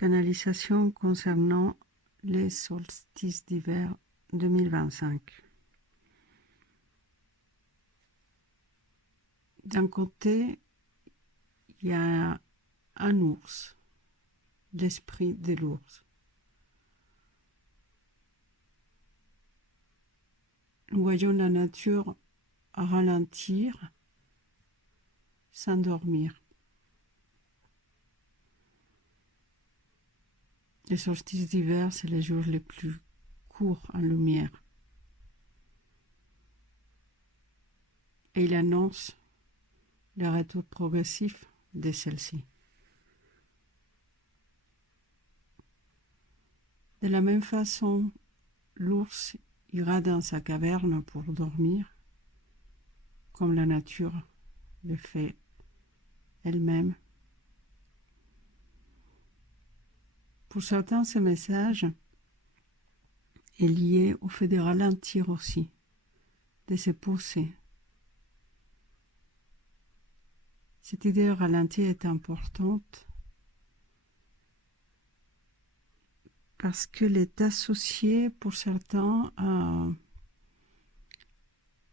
Canalisation concernant les solstices d'hiver 2025. D'un côté, il y a un ours, l'esprit de l'ours. Nous voyons la nature ralentir, s'endormir. Les solstices d'hiver, c'est les jours les plus courts en lumière. Et il annonce le retour progressif de celle-ci. De la même façon, l'ours ira dans sa caverne pour dormir, comme la nature le fait elle-même. Pour certains, ce message est lié au fait de ralentir aussi, de se poser. Cette idée de ralentir est importante parce qu'elle est associée pour certains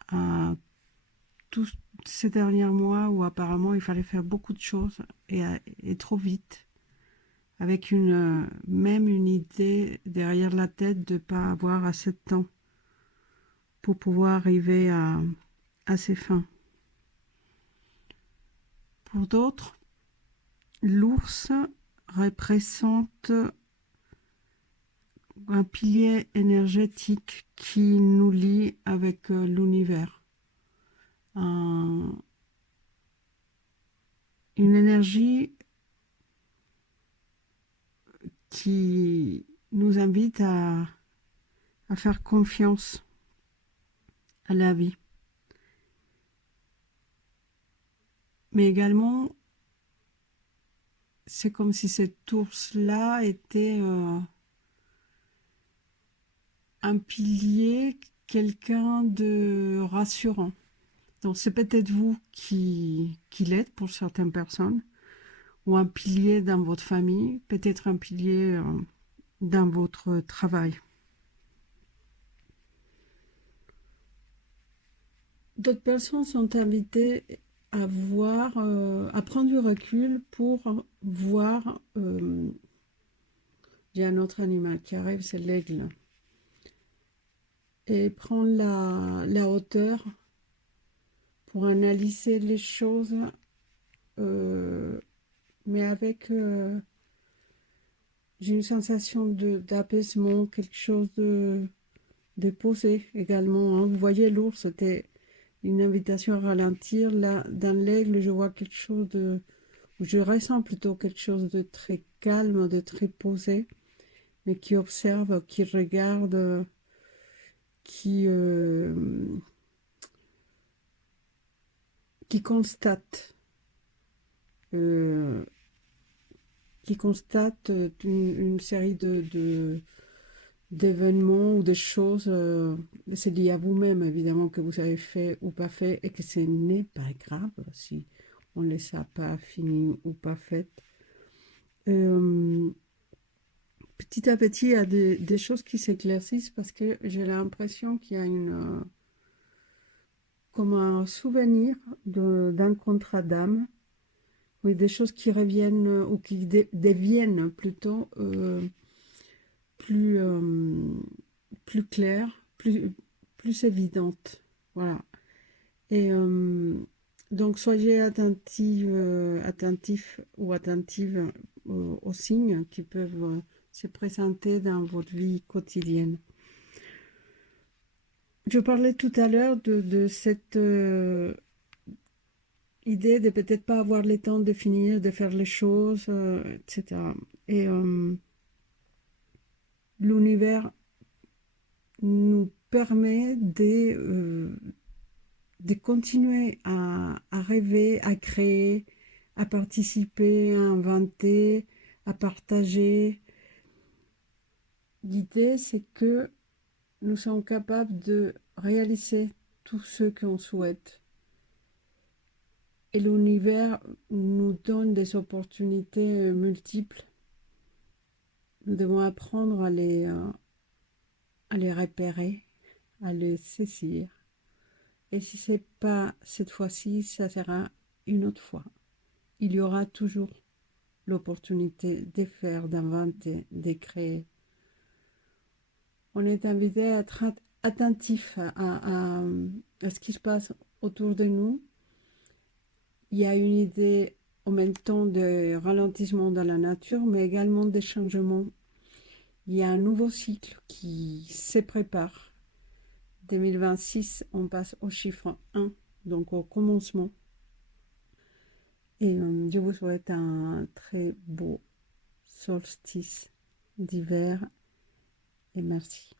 à tous ces derniers mois où apparemment il fallait faire beaucoup de choses et trop vite, avec même une idée derrière la tête de ne pas avoir assez de temps pour pouvoir arriver à ses fins. Pour d'autres, l'ours représente un pilier énergétique qui nous lie avec l'univers. Une énergie qui nous invite à faire confiance à la vie. Mais également, c'est comme si cet ours-là était un pilier, quelqu'un de rassurant. Donc c'est peut-être vous qui l'êtes pour certaines personnes, ou un pilier dans votre famille, peut-être un pilier dans votre travail. D'autres personnes sont invitées à à prendre du recul pour voir. Il y a un autre animal qui arrive, c'est l'aigle. Et prendre la hauteur pour analyser les choses, mais avec j'ai une sensation d'apaisement, quelque chose de posé également. Hein. Vous voyez, l'ours, c'était une invitation à ralentir. Là, dans l'aigle, je vois quelque chose je ressens plutôt quelque chose de très calme, de très posé, mais qui observe, qui regarde, qui constate. Qui constate une série d'événements ou de choses, c'est lié à vous-même évidemment, que vous avez fait ou pas fait, et que ce n'est pas grave si on ne les a pas finies ou pas faites. Petit à petit, il y a des choses qui s'éclaircissent parce que j'ai l'impression qu'il y a comme un souvenir d'un contrat d'âme. Oui, des choses qui reviennent ou qui deviennent plutôt plus, plus claires, plus évidentes. Voilà. Et donc, soyez attentifs ou attentives aux signes qui peuvent se présenter dans votre vie quotidienne. Je parlais tout à l'heure de cette idée de peut-être pas avoir le temps de finir, de faire les choses, etc. Et l'univers nous permet de continuer à rêver, à créer, à participer, à inventer, à partager. L'idée, c'est que nous sommes capables de réaliser tout ce qu'on souhaite. Et l'univers nous donne des opportunités multiples Nous devons apprendre à les repérer, à les saisir. Et si ce n'est pas cette fois-ci, ça sera une autre fois. Il y aura toujours l'opportunité de faire, d'inventer, de créer. On est invité à être attentif à ce qui se passe autour de nous. Il y a une idée en même temps de ralentissement dans la nature, mais également des changements. Il y a un nouveau cycle qui se prépare. 2026, on passe au chiffre 1, donc au commencement. Et je vous souhaite un très beau solstice d'hiver et merci.